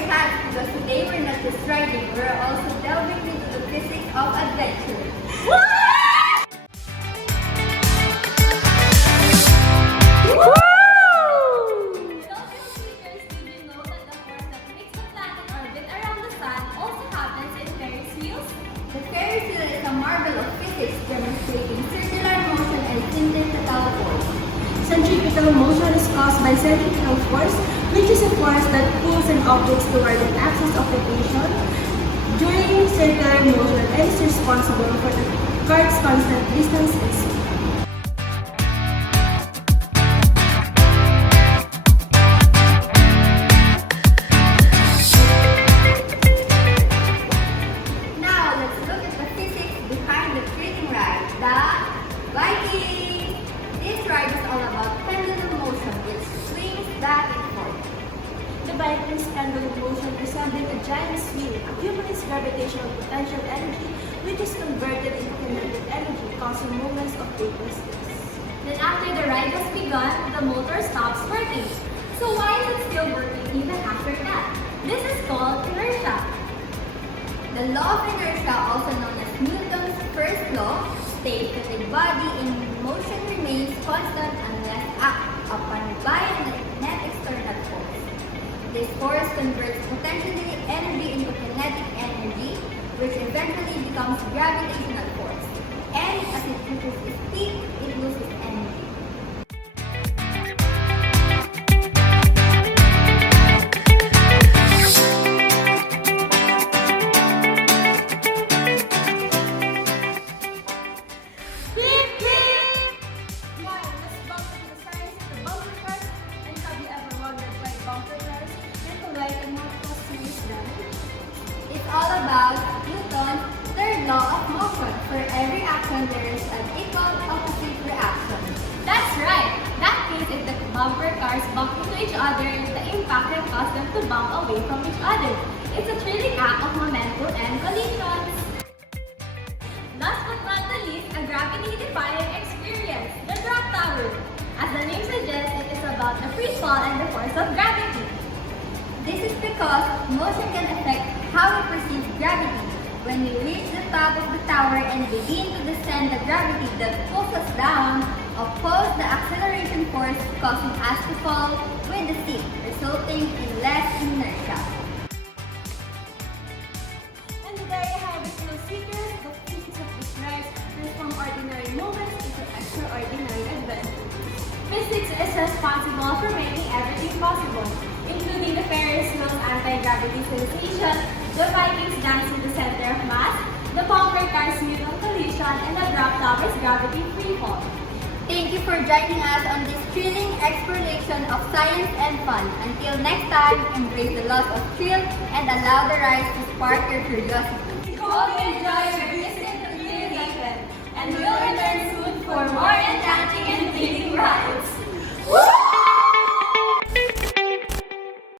very hyped because today we're not just riding, we're also delving into the physics of adventure. The Ferris wheel is a marvel of physics demonstrating circular motion and centrifugal force. Centripetal motion is caused by centripetal force, which is a force that pulls an object toward an axis of rotation during circular motion and is responsible for the cart's constant distance and speed. Now, let's look at the physics behind the thrilling ride, the Viking. This ride is all about pendulum motion, which swings back and forth. The Viking's pendulum motion resembling a giant wheel accumulates gravitational potential energy, which is converted into kinetic energy, causing moments of weightlessness. Then after the ride has begun, the motor stops working. So why is it still working even after that? This is called inertia. The law of inertia, also known as Newton's first law, states that a body in motion remains constant unless acted upon by a net external force. This force converts potential energy into kinetic energy, which eventually becomes gravitational force. And as it reaches its peak, it loses energy. Now, let's bump into the science of the bumper cars. And have you ever wondered why bumper cars can collide and not cause serious damage? It's all about Newton's third law of motion. For every action, there is an equal opposite reaction. That's right. That means if the bumper cars bump into each other, the impact can cause them to bump away from each other. It's a thrilling act of momentum and collisions. Last but not the least, a gravity-defying experience, the drop tower. As the name suggests, it is about the free fall and the force of gravity. This is because motion can affect how we perceive gravity. When we reach the top of the tower and begin to descend, the gravity that pulls us down opposes the acceleration force, causing us to fall with the seat, resulting in less inertia. And there you have it, little seekers. The physics of this ride transform ordinary moments into extraordinary adventures. Physics is responsible for making everything possible, including the Ferris wheel's anti-gravity sensation, the Vikings dance in the center of mass, the bumper car's mutual collision, and the drop tower's gravity free fall. Thank you for joining us on this thrilling exploration of science and fun. Until next time, embrace the loss of thrill and allow the rides to spark your curiosity. We hope you enjoy your visit to Green Haven, and we'll return soon for more enchanting and thrilling rides.